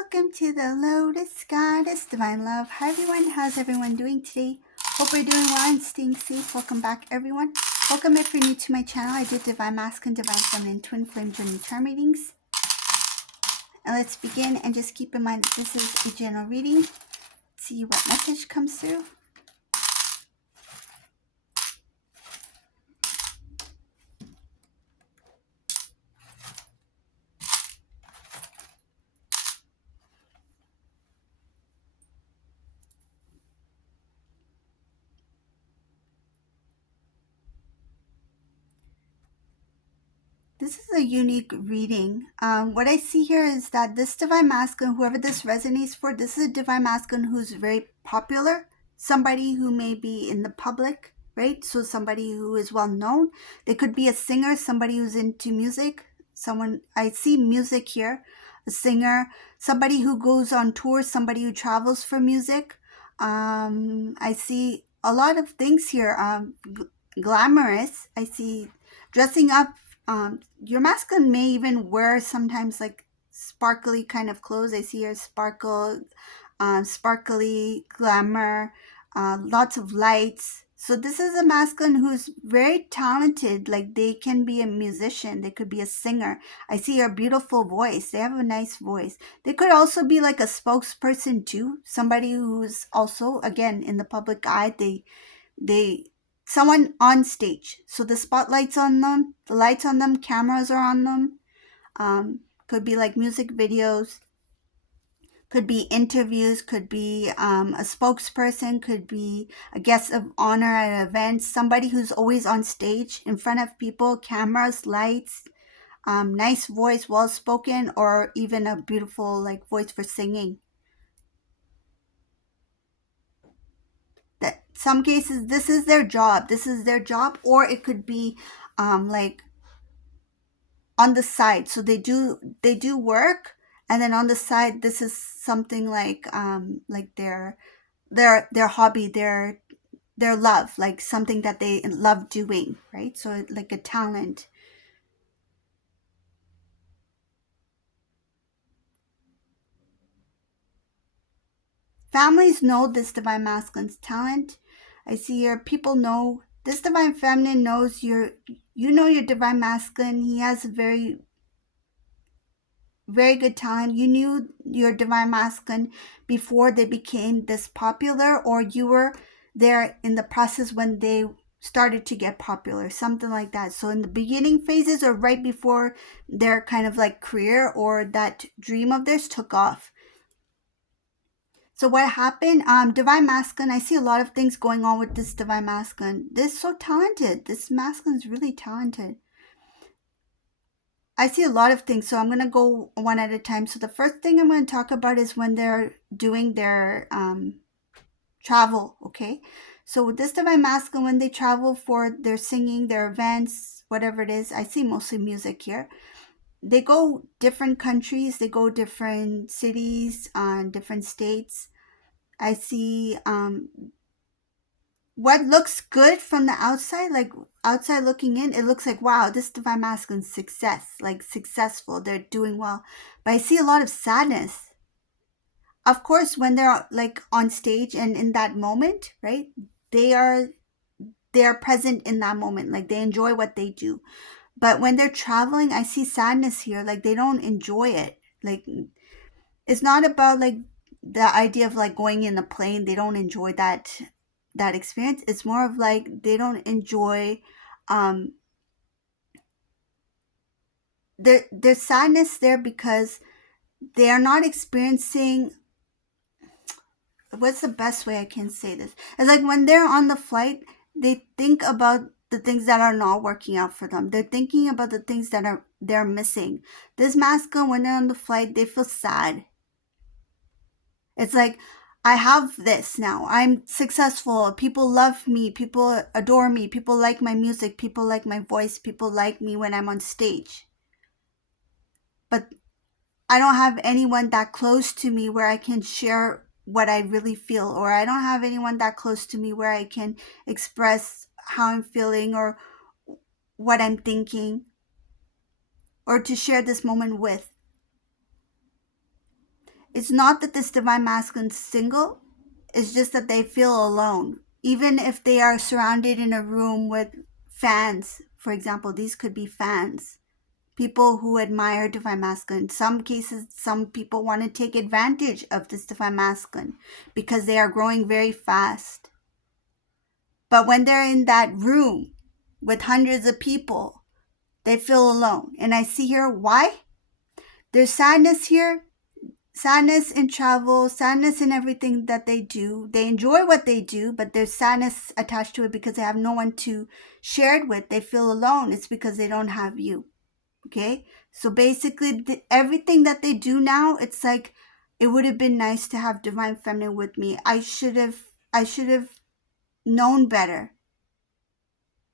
Welcome to the Lotus Goddess Divine Love. Hi everyone, how's everyone doing today? Hope you're doing well and staying safe. Welcome back everyone. Welcome if you're new to my channel. I do Divine Masculine, Divine Feminine, Twin Flame Journey Charm readings. And let's begin, and just keep in mind that this is a general reading. Let's see what message comes through. This is a unique reading. What I see here is that this Divine Masculine, whoever this resonates for, this is a Divine Masculine who's very popular. Somebody who may be in the public, right? So somebody who is well known. They could be a singer, somebody who's into music. I see music here, a singer, somebody who goes on tours, somebody who travels for music. I see a lot of things here. Glamorous. I see dressing up. Your masculine may even wear sometimes like sparkly kind of clothes. I see here sparkle, sparkly, glamour, lots of lights. So this is a masculine who's very talented. Like they can be a musician. They could be a singer. I see a beautiful voice. They have a nice voice. They could also be like a spokesperson too. Somebody who's also, again, in the public eye. Someone on stage. So the spotlight's on them, the lights on them, cameras are on them. Could be like music videos, could be interviews, could be a spokesperson, could be a guest of honor at events, somebody who's always on stage in front of people, cameras, lights, nice voice, well-spoken, or even a beautiful like voice for singing. That some cases this is their job, or it could be like on the side. So they do work, and then on the side this is something like their hobby, their love, like something that they love doing, right? So like a talent. Families know this Divine Masculine's talent. I see here people know this Divine Feminine knows you know your Divine Masculine. He has a very good talent. You knew your Divine Masculine before they became this popular, or you were there in the process when they started to get popular, something like that. So in the beginning phases, or right before their kind of like career or that dream of theirs took off. So what happened? Divine Masculine, I see a lot of things going on with this Divine Masculine. They're so talented. This Masculine is really talented. I see a lot of things, so I'm going to go one at a time. So the first thing I'm going to talk about is when they're doing their travel, okay? So with this Divine Masculine, when they travel for their singing, their events, whatever it is, I see mostly music here. They go different countries, they go different cities, different states. I see what looks good from the outside, like outside looking in, it looks like, wow, this Divine Masculine success, like successful, they're doing well. But I see a lot of sadness. Of course, when they're like on stage and in that moment, right? They are present in that moment, like they enjoy what they do. But when they're traveling, I see sadness here, like they don't enjoy it. Like it's not about like the idea of like going in a plane, they don't enjoy that experience. It's more of like they don't enjoy there's sadness there because they are not experiencing, what's the best way I can say this? It's like when they're on the flight, they think about the things that are not working out for them. They're thinking about the things that they're missing. This masculine, when they're on the flight, they feel sad. It's like, I have this now. I'm successful. People love me. People adore me. People like my music. People like my voice. People like me when I'm on stage. But I don't have anyone that close to me where I can share what I really feel, or I don't have anyone that close to me where I can express how I'm feeling or what I'm thinking, or to share this moment with. It's not that this divine masculine's single, it's just that they feel alone. Even if they are surrounded in a room with fans, for example, these could be fans, people who admire divine masculine. In some cases, some people want to take advantage of this divine masculine because they are growing very fast. But when they're in that room with hundreds of people, they feel alone. And I see here why. There's sadness here, sadness in travel, sadness in everything that they do. They enjoy what they do, but there's sadness attached to it because they have no one to share it with. They feel alone. It's because they don't have you. Okay? So basically, everything that they do now, it's like, it would have been nice to have divine feminine with me. I should have known better.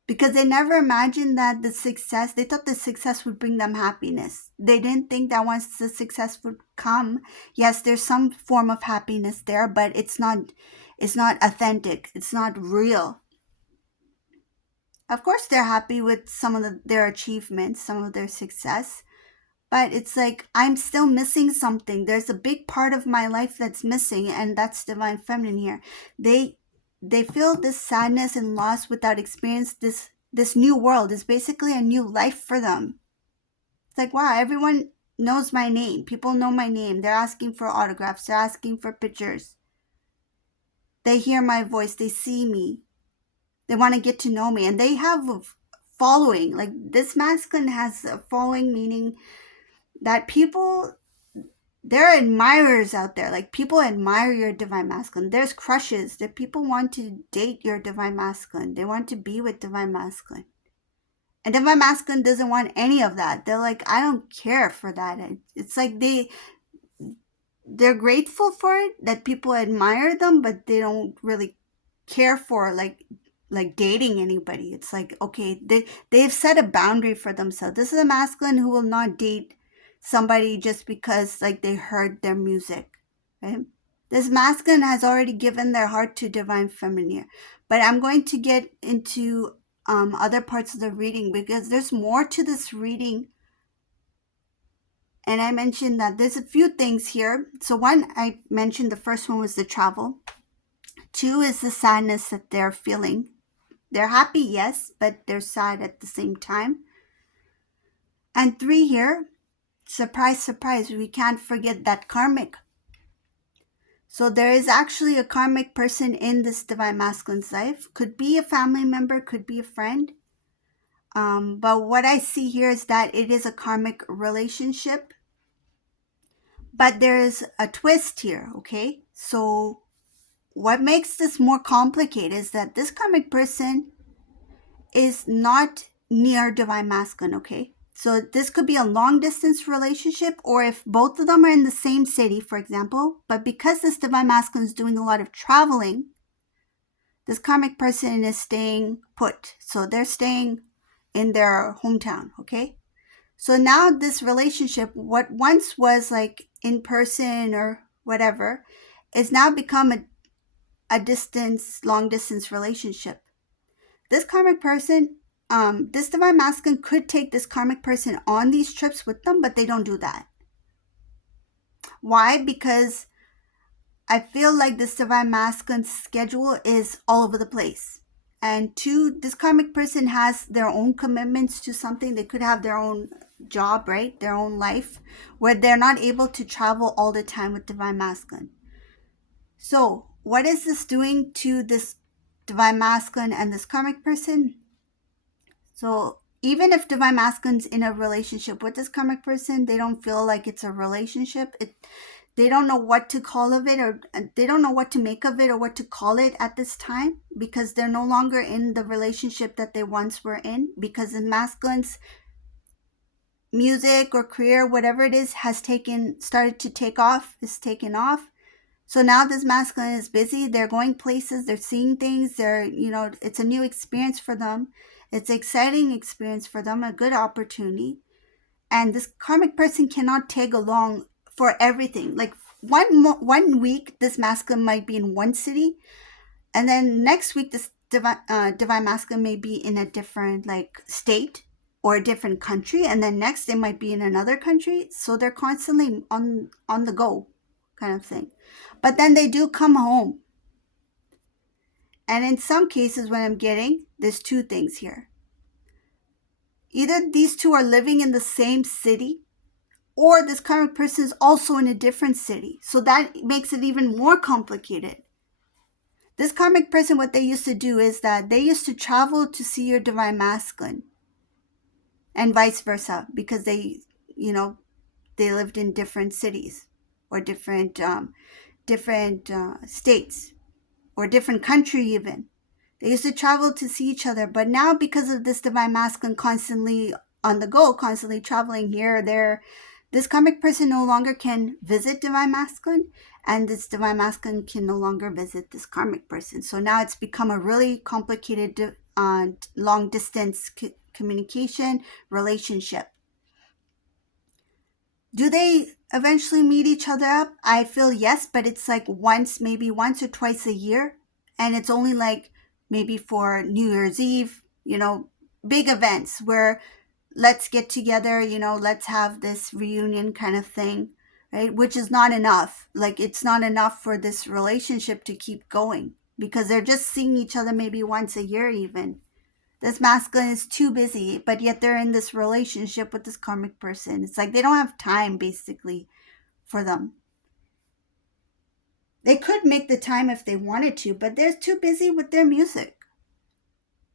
Because they never imagined that they thought the success would bring them happiness. They didn't think that once the success would come, yes, there's some form of happiness there, but it's not authentic. It's not real. Of course, they're happy with some of their achievements, some of their success, but it's like, I'm still missing something. There's a big part of my life that's missing, and that's divine feminine here. They feel this sadness and loss without experience. This new world is basically a new life for them. It's like, wow, everyone knows my name. People know my name. They're asking for autographs. They're asking for pictures. They hear my voice. They see me. They want to get to know me. And they have a following. Like, this masculine has a following, meaning that there are admirers out there. Like, people admire your divine masculine. There's crushes. That people want to date your divine masculine. They want to be with divine masculine. And divine masculine doesn't want any of that. They're like, I don't care for that. It's like they're grateful for it, that people admire them, but they don't really care for like dating anybody. It's like, okay, they've set a boundary for themselves. This is a masculine who will not date somebody just because like they heard their music, right? This masculine has already given their heart to divine feminine. But I'm going to get into other parts of the reading because there's more to this reading. And I mentioned that there's a few things here. So one, I mentioned the first one was the travel. Two is the sadness that they're feeling. They're happy, yes, but they're sad at the same time. And three here, surprise, surprise, we can't forget that karmic. So there is actually a karmic person in this divine masculine's life. Could be a family member, could be a friend. But what I see here is that it is a karmic relationship. But there is a twist here, okay? So what makes this more complicated is that this karmic person is not near divine masculine, okay? So this could be a long distance relationship, or if both of them are in the same city, for example, but because this divine masculine is doing a lot of traveling, this karmic person is staying put. So they're staying in their hometown, okay? So now this relationship, what once was like in person or whatever, is now become a long distance relationship. This karmic person, this divine masculine could take this karmic person on these trips with them, but they don't do that. Why? Because I feel like this divine masculine's schedule is all over the place. And two, this karmic person has their own commitments to something. They could have their own job, right? Their own life, where they're not able to travel all the time with divine masculine. So what is this doing to this divine masculine and this karmic person? So even if divine masculine's in a relationship with this karmic person, they don't feel like it's a relationship. They don't know what to call of it, or they don't know what to make of it or what to call it at this time, because they're no longer in the relationship that they once were in, because the masculine's music or career, whatever it is, has started to take off, is taken off. So now this masculine is busy. They're going places, they're seeing things, it's a new experience for them. It's an exciting experience for them, a good opportunity. And this karmic person cannot tag along for everything. Like one week, this masculine might be in one city, and then next week, this divine masculine may be in a different like state or a different country, and then next they might be in another country. So they're constantly on the go. kind of thing. But then they do come home. And in some cases, what I'm getting, there's two things here. Either these two are living in the same city, or this karmic person is also in a different city. So that makes it even more complicated. This karmic person, what they used to do is that they used to travel to see your divine masculine, and vice versa, because they lived in different cities, or different states, or different country even. They used to travel to see each other, but now because of this divine masculine constantly on the go, constantly traveling here or there, this karmic person no longer can visit divine masculine, and this divine masculine can no longer visit this karmic person. So now it's become a really complicated long distance communication relationship. Do they eventually meet each other up? I feel yes, but it's like maybe once or twice a year. And it's only like maybe for New Year's Eve, big events where let's get together, let's have this reunion kind of thing, right? Which is not enough. Like, it's not enough for this relationship to keep going, because they're just seeing each other maybe once a year even. This masculine is too busy, but yet they're in this relationship with this karmic person. It's like they don't have time basically for them. They could make the time if they wanted to, but they're too busy with their music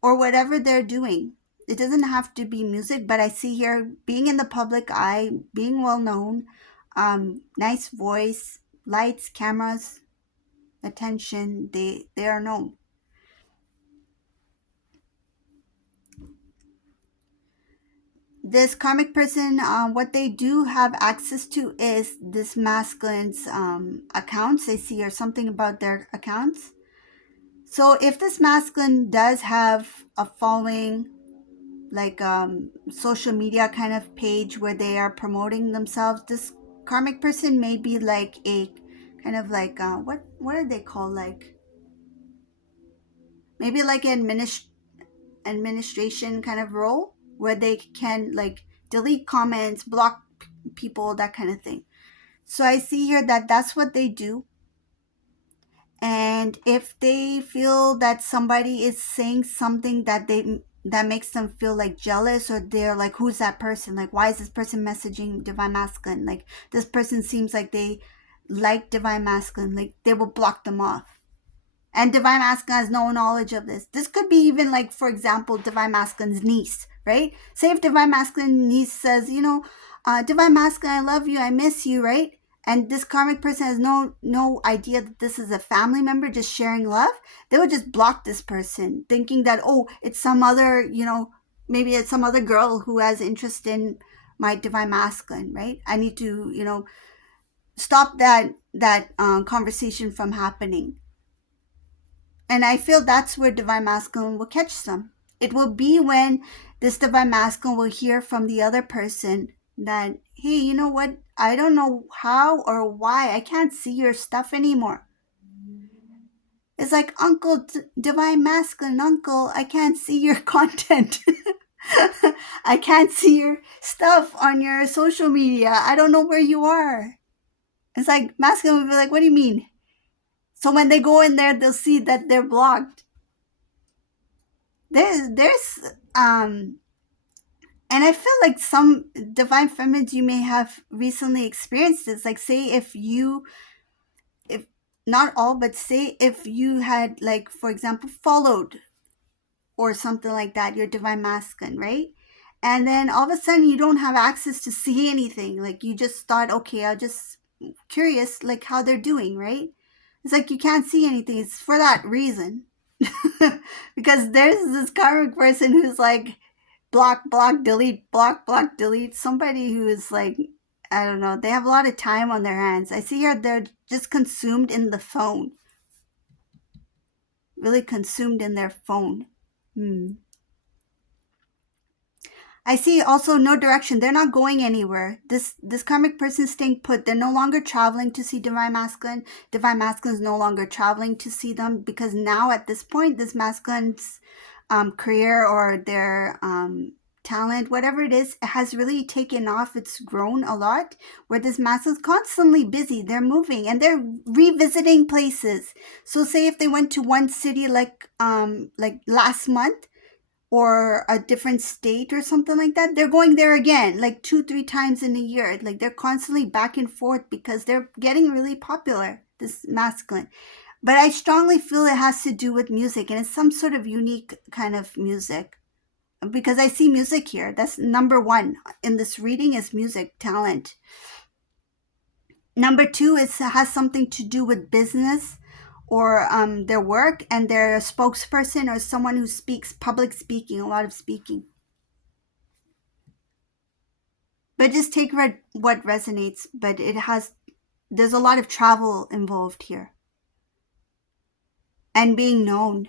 or whatever they're doing. It doesn't have to be music, but I see here being in the public eye, being well known, nice voice, lights, cameras, attention, they are known. This karmic person, what they do have access to is this masculine's accounts. They see or something about their accounts. So if this masculine does have a following, like social media kind of page where they are promoting themselves, this karmic person may be like a kind of like what are they called, like maybe like an administration kind of role, where they can like delete comments, block people, that kind of thing. So I see here that that's what they do. And if they feel that somebody is saying something that makes them feel like jealous, or they're like, who's that person, like why is this person messaging divine masculine, like this person seems like they like divine masculine, like they will block them off. And divine masculine has no knowledge of this. This could be even like, for example, divine masculine's niece, right? Say if divine masculine niece says, divine masculine, I love you, I miss you, right? And this karmic person has no idea that this is a family member just sharing love. They would just block this person, thinking that, oh, it's some other, maybe it's some other girl who has interest in my divine masculine, right? I need to, stop that conversation from happening. And I feel that's where divine masculine will catch some. It will be when this divine masculine will hear from the other person that, hey, you know what? I don't know how or why I can't see your stuff anymore. It's like, Uncle, divine masculine, Uncle, I can't see your content. I can't see your stuff on your social media. I don't know where you are. It's like masculine will be like, what do you mean? So when they go in there, they'll see that they're blocked. There's and I feel like some divine feminines, you may have recently experienced this. Like, say if not all, but say if you had, like, for example, followed or something like that, your divine masculine, right? And then all of a sudden you don't have access to see anything. Like, you just thought, okay, I'll just curious, like how they're doing, right? It's like you can't see anything. It's for that reason. Because there's this karmic person who's like, block, block, delete, block, block, delete. Somebody who is like, I don't know, they have a lot of time on their hands. I see here they're just consumed in the phone. Really consumed in their phone. I see also no direction. They're not going anywhere. This karmic person is staying put. They're no longer traveling to see divine masculine. Divine masculine is no longer traveling to see them, because now at this point, this masculine's career or their talent, whatever it is, it has really taken off. It's grown a lot, where this masculine is constantly busy. They're moving and they're revisiting places. So say if they went to one city like last month, or a different state or something like that, they're going there again like 2-3 times in a year. Like they're constantly back and forth because they're getting really popular, this masculine. But I strongly feel it has to do with music, and it's some sort of unique kind of music, because I see music here. That's number one in this reading, is music talent. Number two is has something to do with business, or their work, and they're a spokesperson or someone who speaks, public speaking, a lot of speaking. But just take what resonates. But there's a lot of travel involved here, and being known.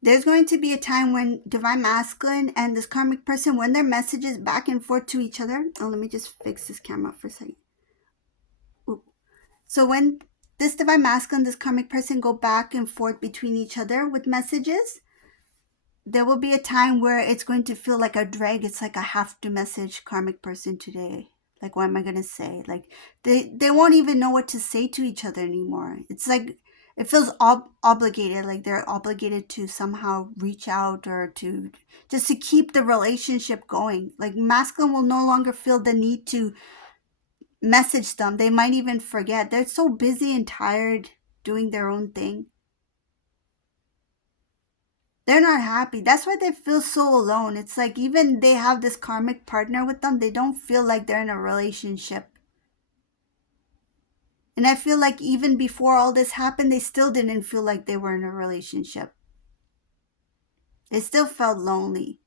There's going to be a time when divine masculine and this karmic person, when their messages back and forth to each other. Oh, let me just fix this camera for a second. Ooh. So when this divine masculine, this karmic person go back and forth between each other with messages, there will be a time where it's going to feel like a drag. It's like I have to message karmic person today. Like, what am I going to say? Like, they won't even know what to say to each other anymore. It's like, it feels obligated, like they're obligated to somehow reach out, or to just to keep the relationship going. Like, masculine will no longer feel the need to message them. They might even forget. They're so busy and tired doing their own thing. They're not happy. That's why they feel so alone. It's like, even they have this karmic partner with them, they don't feel like they're in a relationship. And I feel like even before all this happened, they still didn't feel like they were in a relationship. They still felt lonely.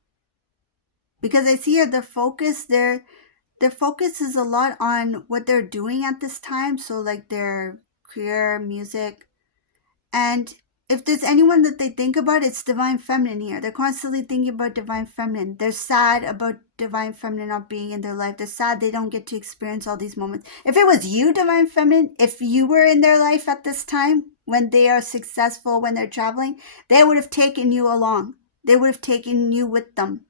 Because I see here their focus is a lot on what they're doing at this time. So like their career, music, and if there's anyone that they think about, it's divine feminine here. They're constantly thinking about divine feminine. They're sad about divine feminine not being in their life. They're sad they don't get to experience all these moments. If it was you, divine feminine, if you were in their life at this time, when they are successful, when they're traveling, they would have taken you along. They would have taken you with them.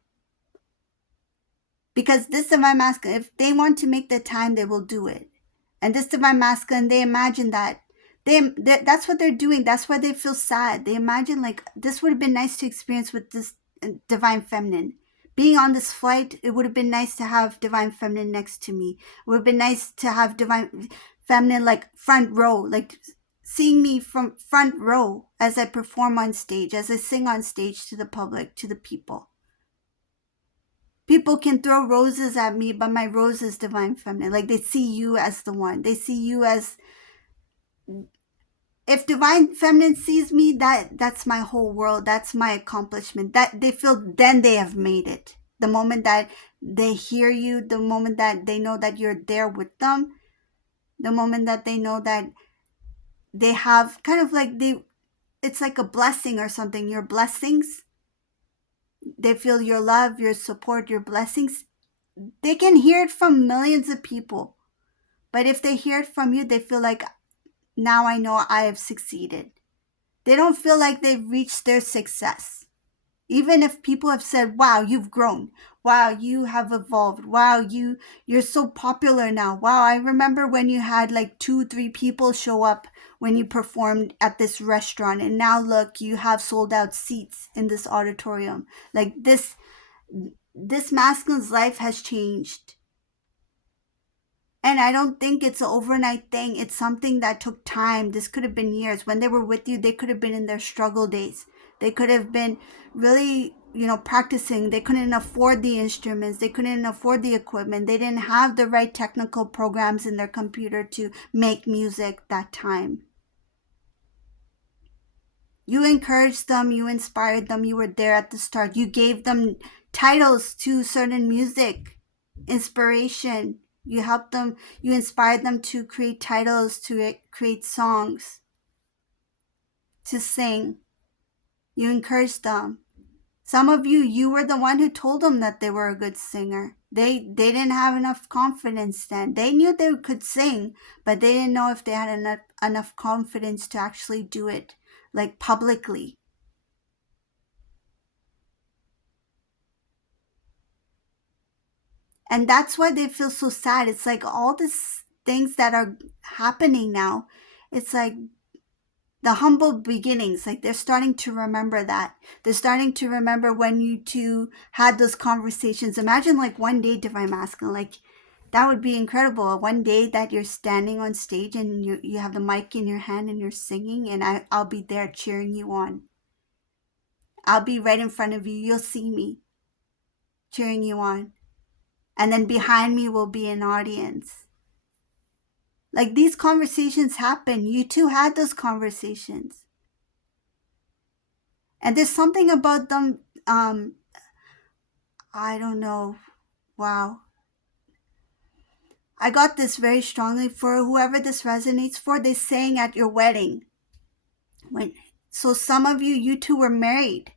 Because this divine masculine, if they want to make the time, they will do it. And this divine masculine, they imagine that that's what they're doing. That's why they feel sad. They imagine, like, this would have been nice to experience with this divine feminine. Being on this flight, it would have been nice to have divine feminine next to me. It would have been nice to have divine feminine, like, front row, like seeing me from front row as I perform on stage, as I sing on stage to the public, to the people. People can throw roses at me, but my rose is divine feminine. Like, they see you as the one. They see you as, if divine feminine sees me, that's my whole world. That's my accomplishment. That they feel, then they have made it. The moment that they hear you, the moment that they know that you're there with them, the moment that they know that they have kind of like it's like a blessing or something. Your blessings, they feel your love, your support, your blessings. They can hear it from millions of people. But if they hear it from you, they feel like, now I know I have succeeded. They don't feel like they've reached their success. Even if people have said, wow, you've grown. Wow, you have evolved. Wow, you're so popular now. Wow, I remember when you had like 2-3 people show up when you performed at this restaurant. And now look, you have sold out seats in this auditorium. Like, this masculine's life has changed. And I don't think it's an overnight thing. It's something that took time. This could have been years. When they were with you, they could have been in their struggle days. They could have been really, practicing. They couldn't afford the instruments. They couldn't afford the equipment. They didn't have the right technical programs in their computer to make music that time. You encouraged them. You inspired them. You were there at the start. You gave them titles to certain music, inspiration. You helped them, you inspired them to create titles, to create songs, to sing. You encouraged them. Some of you, you were the one who told them that they were a good singer. They didn't have enough confidence then. They knew they could sing, but they didn't know if they had enough confidence to actually do it, like publicly. And that's why they feel so sad. It's like all these things that are happening now. It's like the humble beginnings, like they're starting to remember that. They're starting to remember when you two had those conversations. Imagine like one day, Divine Masculine, like that would be incredible. One day that you're standing on stage and you have the mic in your hand and you're singing, and I'll be there cheering you on. I'll be right in front of you. You'll see me cheering you on. And then behind me will be an audience. Like these conversations happen. You two had those conversations. And there's something about them, I don't know. Wow. I got this very strongly for whoever this resonates for. They sang at your wedding. So some of you, you two were married,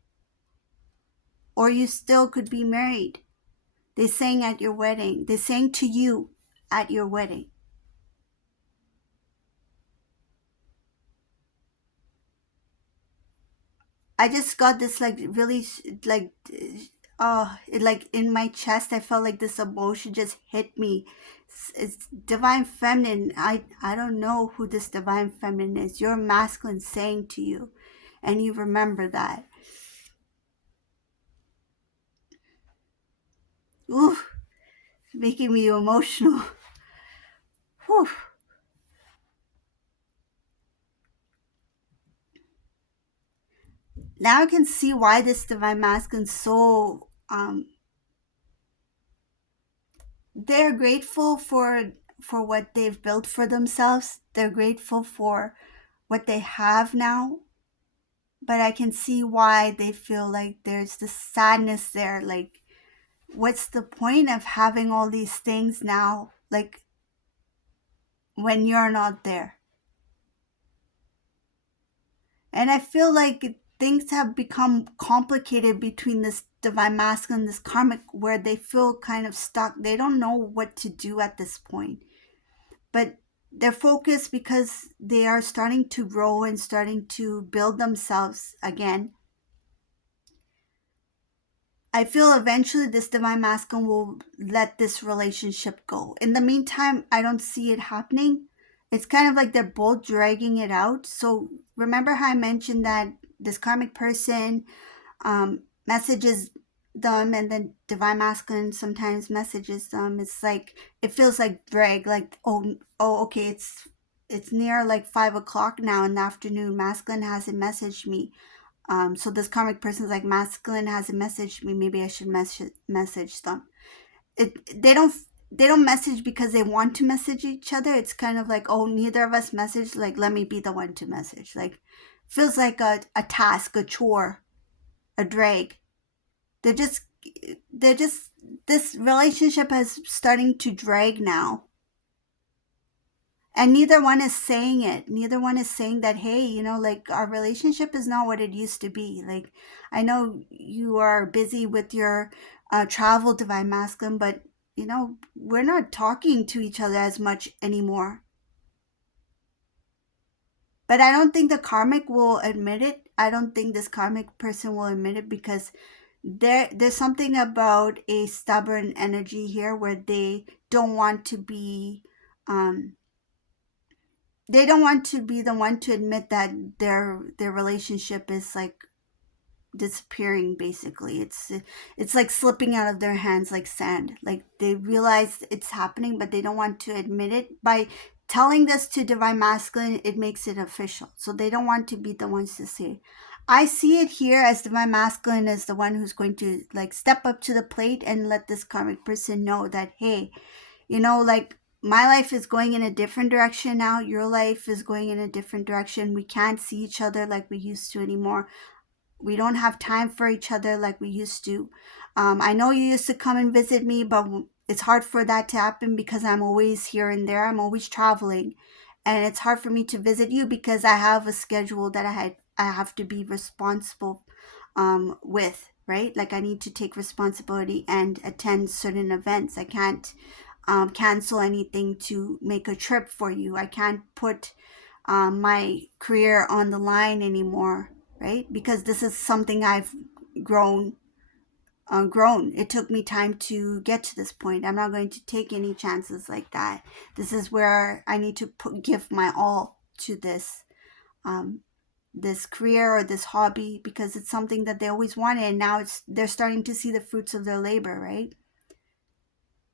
or you still could be married. They sang at your wedding. They sang to you at your wedding. I just got this like really like like in my chest. I felt like this emotion just hit me. It's divine feminine. I don't know who this divine feminine is. Your masculine saying to you, and you remember that. Ooh, making me emotional. Whew. Now I can see why this divine masculine so they're grateful for what they've built for themselves. They're grateful for what they have now, but I can see why they feel like there's this sadness there. Like, what's the point of having all these things now, like, when you're not there? And I feel like things have become complicated between this divine masculine and this karmic, where they feel kind of stuck. They don't know what to do at this point. But they're focused because they are starting to grow and starting to build themselves again. I feel eventually this divine masculine will let this relationship go. In the meantime, I don't see it happening. It's kind of like they're both dragging it out. So remember how I mentioned that this karmic person messages them, and then divine masculine sometimes messages them. It's like it feels like drag, like okay, it's near like 5 o'clock now in the afternoon. Masculine hasn't messaged me. So this karmic person's like, masculine hasn't messaged me. Maybe I should message them. They don't message because they want to message each other. It's kind of like, oh, neither of us message. Like, let me be the one to message. Like, feels like a task, a chore, a drag. They're just this relationship is starting to drag now. And neither one is saying it. Neither one is saying that, hey, like, our relationship is not what it used to be. Like, I know you are busy with your travel, divine masculine, but, we're not talking to each other as much anymore. But I don't think the karmic will admit it. I don't think this karmic person will admit it, because there's something about a stubborn energy here, where they don't want to be the one to admit that their relationship is like disappearing. Basically, it's like slipping out of their hands like sand. Like, they realize it's happening, but they don't want to admit it. By telling this to divine masculine, it makes it official. So they don't want to be the ones to say. I see it here as divine masculine as the one who's going to like step up to the plate and let this karmic person know that, hey, like, my life is going in a different direction now. Your life is going in a different direction. We can't see each other like we used to anymore. We don't have time for each other like we used to. I know you used to come and visit me, but it's hard for that to happen because I'm always here and there. I'm always traveling. And it's hard for me to visit you because I have a schedule that I have to be responsible with. right? Like I need to take responsibility and attend certain events. I can't cancel anything to make a trip for you. I can't put my career on the line anymore, right? Because this is something I've grown. It took me time to get to this point. I'm not going to take any chances like that. This is where I need to give my all to um, this career or this hobby, because it's something that they always wanted, and now they're starting to see the fruits of their labor, right?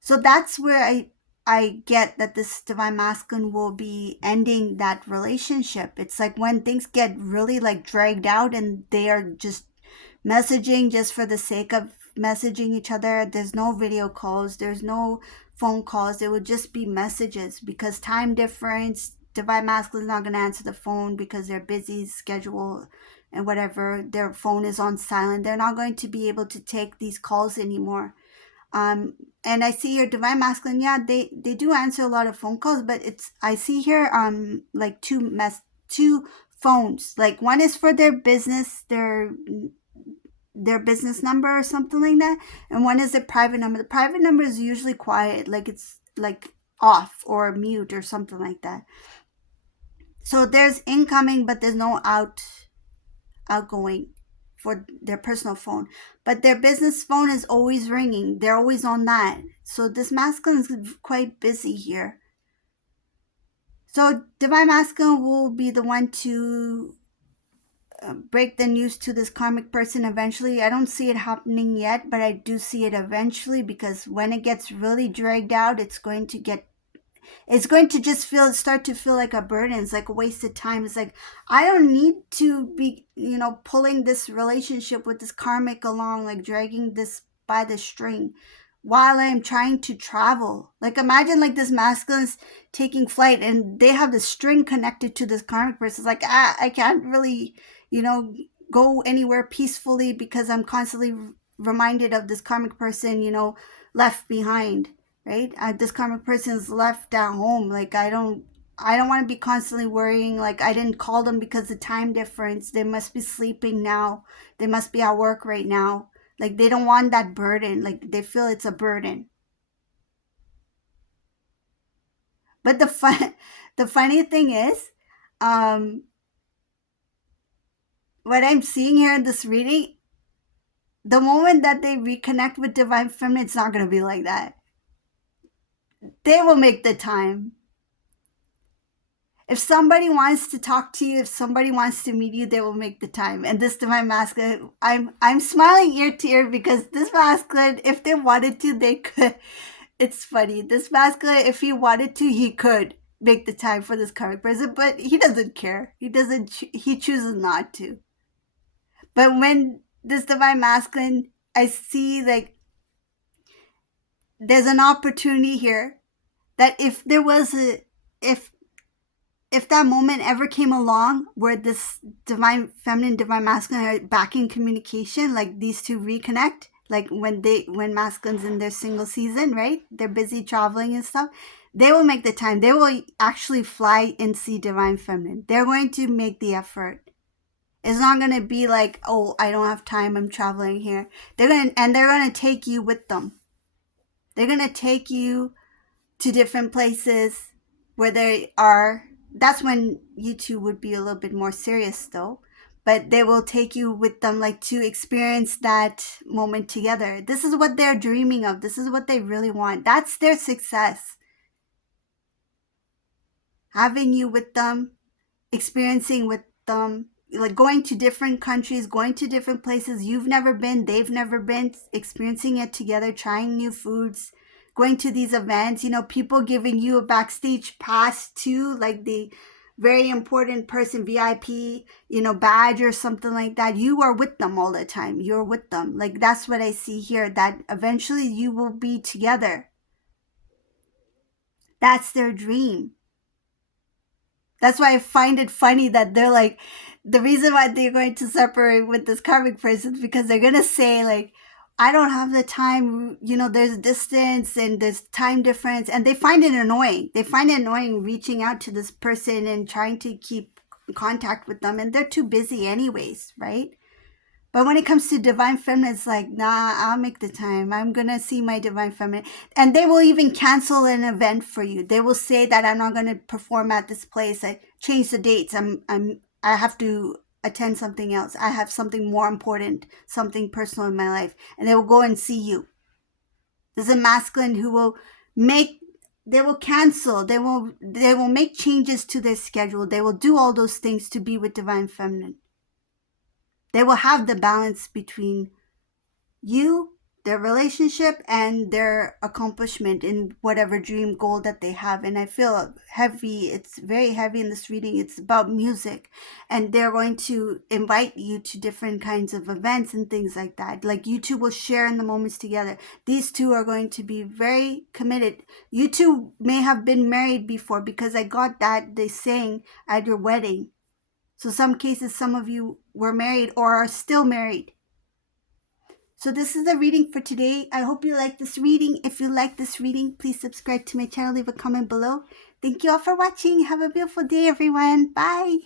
So that's where I get that this divine masculine will be ending that relationship. It's like when things get really like dragged out and they are just messaging just for the sake of messaging each other. There's no video calls, there's no phone calls. It would just be messages, because time difference, divine masculine is not going to answer the phone because they're busy schedule and whatever. Their phone is on silent. They're not going to be able to take these calls anymore. And I see here divine masculine, yeah, they do answer a lot of phone calls, but it's, I see here like two phones. Like one is for their business, their business number or something like that, and one is a private number. The private number is usually quiet, like it's like off or mute or something like that. So there's incoming, but there's no outgoing for their personal phone, but their business phone is always ringing. They're always on that. So this masculine is quite busy here. So divine masculine will be the one to break the news to this karmic person eventually. I don't see it happening yet, but I do see it eventually, because when it gets really dragged out, it's going to just start to feel like a burden. It's like a waste of time. It's like, I don't need to be, pulling this relationship with this karmic along, like dragging this by the string while I'm trying to travel. Like imagine like this masculine's taking flight and they have the string connected to this karmic person. It's like, I can't really, go anywhere peacefully because I'm constantly reminded of this karmic person, left behind, right? This karmic person's left at home. Like I don't want to be constantly worrying, like I didn't call them because the time difference. They must be sleeping now. They must be at work right now. Like they don't want that burden. Like they feel it's a burden. But the funny thing is, what I'm seeing here in this reading, the moment that they reconnect with divine feminine, it's not going to be like that. They will make the time. If somebody wants to talk to you, if somebody wants to meet you, they will make the time. And this divine masculine, I'm smiling ear to ear, because this masculine, if they wanted to, they could. It's funny. This masculine, if he wanted to, he could make the time for this karmic person, but he doesn't care. He chooses not to. But when this divine masculine, I see like there's an opportunity here that if there was if that moment ever came along where this divine feminine, divine masculine are back in communication, like these two reconnect, like when masculine's in their single season, right? They're busy traveling and stuff. They will make the time. They will actually fly and see divine feminine. They're going to make the effort. It's not going to be like, oh, I don't have time, I'm traveling here. They're going to take you with them. They're going to take you to different places where they are. That's when you two would be a little bit more serious though. But they will take you with them, like to experience that moment together. This is what they're dreaming of. This is what they really want. That's their success. Having you with them, experiencing with them, like going to different countries, going to different places you've never been, they've never been, experiencing it together, trying new foods, going to these events, people giving you a backstage pass to, like the very important person, VIP, badge or something like that. You are with them all the time. You're with them. Like that's what I see here, that eventually you will be together. That's their dream. That's why I find it funny that they're like, the reason why they're going to separate with this karmic person is because they're going to say like, I don't have the time, there's distance and there's time difference. And they find it annoying. They find it annoying reaching out to this person and trying to keep contact with them. And they're too busy anyways, right? But when it comes to divine feminine, it's like, nah, I'll make the time. I'm going to see my divine feminine. And they will even cancel an event for you. They will say that I'm not going to perform at this place. I change the dates. I have to attend something else. I have something more important, something personal in my life. And they will go and see you. There's a masculine who will they will cancel. They will make changes to their schedule. They will do all those things to be with divine feminine. They will have the balance between you, their relationship, and their accomplishment in whatever dream goal that they have. And I feel heavy. It's very heavy in this reading. It's about music, and they're going to invite you to different kinds of events and things like that. Like you two will share in the moments together. These two are going to be very committed. You two may have been married before, because I got that they sang at your wedding. So some cases, some of you were married or are still married. So this is the reading for today. I hope you like this reading. If you like this reading, please subscribe to my channel. Leave a comment below. Thank you all for watching. Have a beautiful day, everyone. Bye.